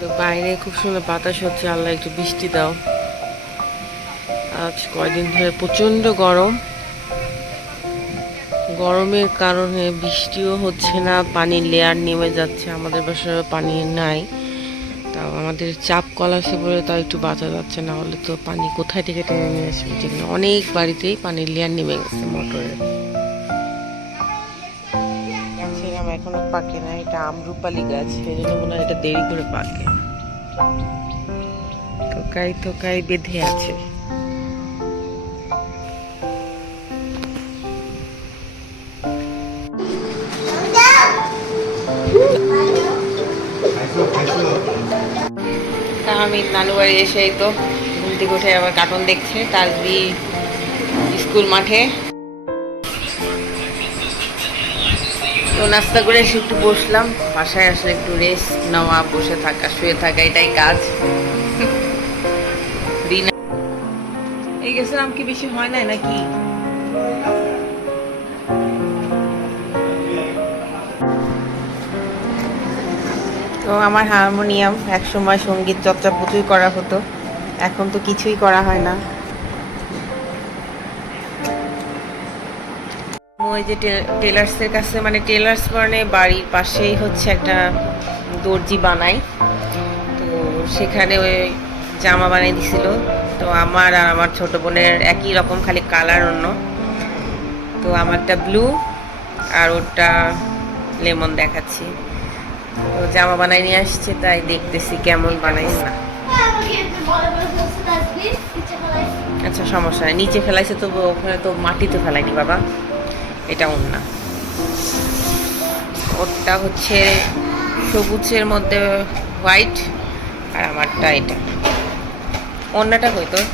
তো বাইরে খুব সুন্দর বাতাস হচ্ছে। আল্লাহ, একটু বৃষ্টি দাও। আজ কয়দিন ধরে প্রচণ্ড গরম। গরমের কারণে বৃষ্টিও হচ্ছে না, পানির লেয়ার নেমে যাচ্ছে। আমাদের বাসায় পানি নাই। তাও আমাদের চাপ কল আছে বলে তাও একটু বাঁচা যাচ্ছে না। হলে তো পানি কোথায় থেকে টেনে নিয়ে আসবে? অনেক বাড়িতেই পানির লেয়ার নেমে গেছে মোটরের। এখনও পাকে না, এটা আমরুপালি গাছ। সেই জন্য মনে হয় এটা দেরি করে পাকে। থোকাই থোকাই বেঁধে আছে। আমি নানু বাড়ি এসেই তো ঘুম থেকে উঠে আবার কার্টুন দেখছে। তাজবি স্কুল মাঠে। তো নাস্তা করে এসে একটু বসলাম। বাসায় আসলে একটু রেস্ট নেওয়া, বসে থাকা, শুয়ে থাকা, এটাই কাজ। দিন এই গেছিলাম কি বেশি হয় না নাকি? তো আমার হারমোনিয়াম, একসময় সংগীত চর্চা প্রচুর করা হতো। এখন তো কিছুই করা হয় না। ওই যে টেলার্সের কাছে মানে টেলার্স মানে বাড়ির পাশেই হচ্ছে একটা দর্জি বানাই তো সেখানে ওই জামা বানিয়ে দিছিল। তো আমার আর আমার ছোট বোনের একই রকম, খালি কালার অন্য। তো আমারটা ব্লু আর ওটা লেমন দেখাচ্ছি। তো জামা বানাই নিয়ে আসছে, তাই দেখতেছি কেমন বানাইছে। না আচ্ছা সমস্যা নিচে ফেলাইছে তো ওখানে তো মাটিতে ফেলাইনি বাবা। এটা ওন্না ওরটা হচ্ছে সবুজের মধ্যে হোয়াইট আর আমারটা এটা। কই তোর?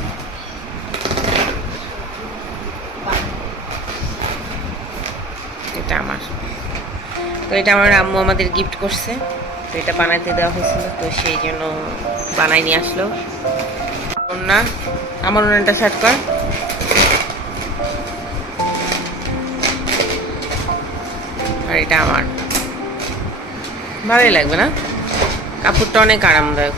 এটা আমার। তো এটা আমার আম্মু আমাদের গিফট করছে। তো এটা বানাইতে দেওয়া হয়েছিল, তো সেই জন্য বানাই নিয়ে আসলো। ওন্না আমার ওনারটা শার্ট কর। আর এটা আমার। ভালোই লাগবে না? কাপড়টা অনেক আরামদায়ক।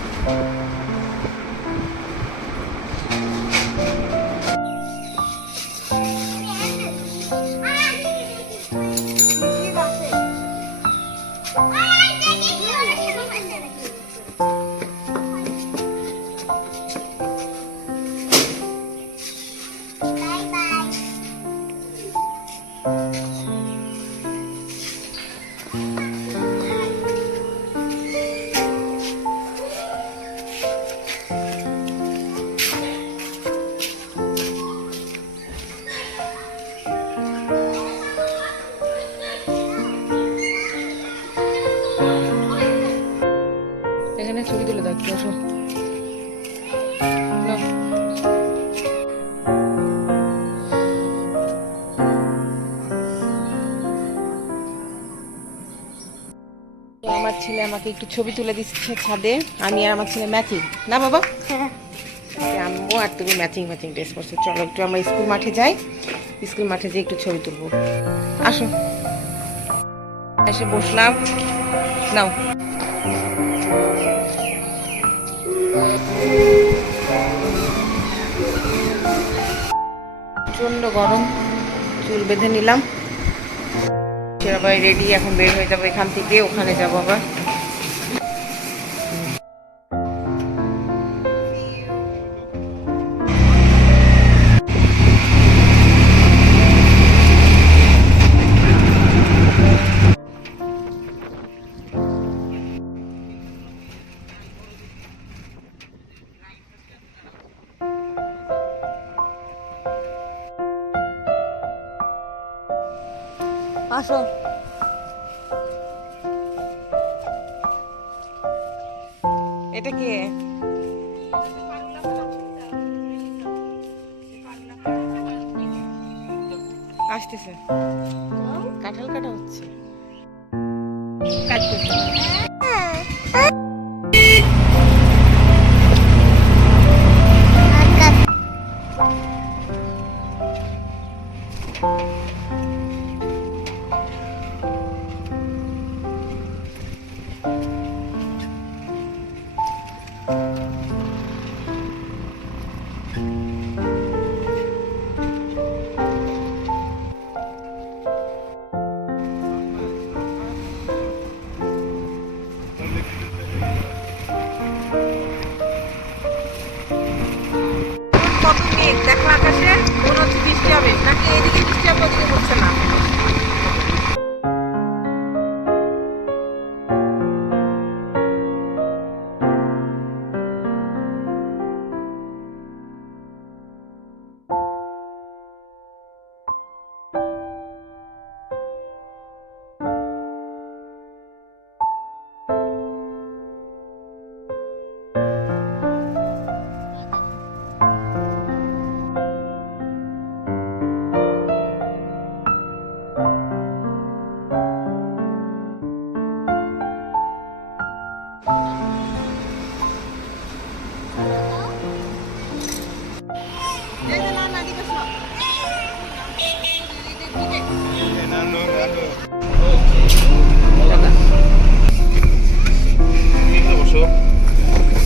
আমার ছেলে আমাকে একটু ছবি তুলে দিচ্ছে ছাদে আমি আর আমার ছেলে ম্যাচিং না বাবা? আনব আর তুমি ম্যাচিং ম্যাচিং ড্রেস করছ চলো একটু আমরা স্কুল মাঠে যাই। স্কুল মাঠে যেয়ে একটু ছবি তুলবো। আসো। এসে বসলাম। নাও। প্রচণ্ড গরম। চুল বেঁধে নিলাম। সবাই রেডি এখন বের হয়ে যাব এখান থেকে, ওখানে যাব আবার। আসো। এটা কে? আসতেছে। কাঁঠাল কাটা হচ্ছে। কাটতেছে। আকাশে মনে হচ্ছে বৃষ্টি হবে? নাকি এইদিকে বৃষ্টি হবে ওদিকে হচ্ছে না?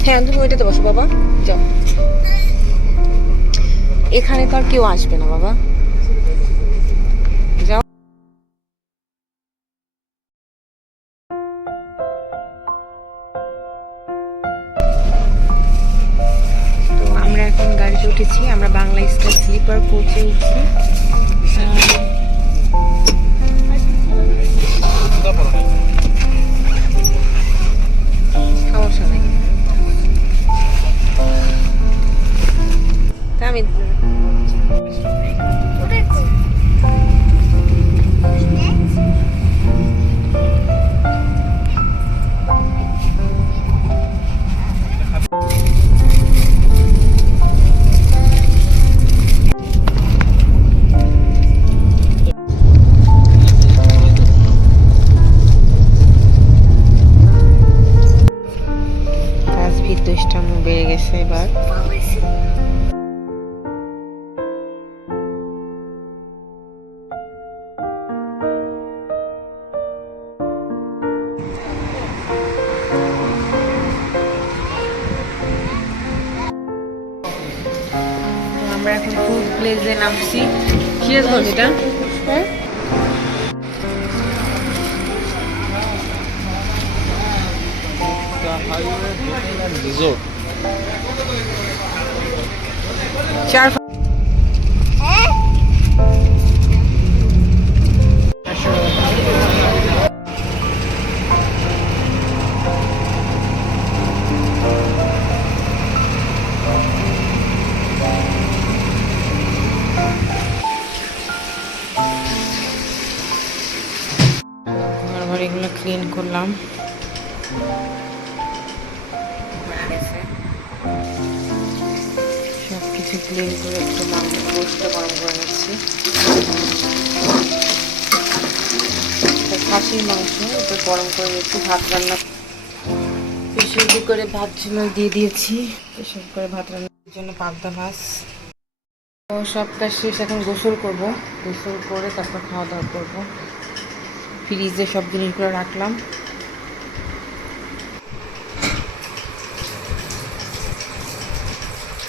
হ্যাঁ তুমি ওইটাতে বসো বাবা। যাও। এখানে তো আর কেউ আসবে না বাবা। আমরা এখন গাড়িতে উঠেছি আমরা বাংলা স্টার স্লিপার কোচে উঠছি। তা প্লেসে নামছি। সিরাজগঞ্জ এটা? হ্যাঁ? চার সব করে একটু মাংস গোষ্ঠটা গরম করে নিচ্ছি খাসির মাংস একটু গরম করে নিচ্ছি ভাত রান্না প্রেশার কুকারে ভাত জন্য দিয়ে দিয়েছি। প্রেশার কুকারে ভাত রান্নার জন্য পাবদা মাছ। তো সব শেষ, এখন গোসল করব। গোসল করে তারপর খাওয়া দাওয়া করব। ফ্রিজে সব জিনিসগুলো রাখলাম।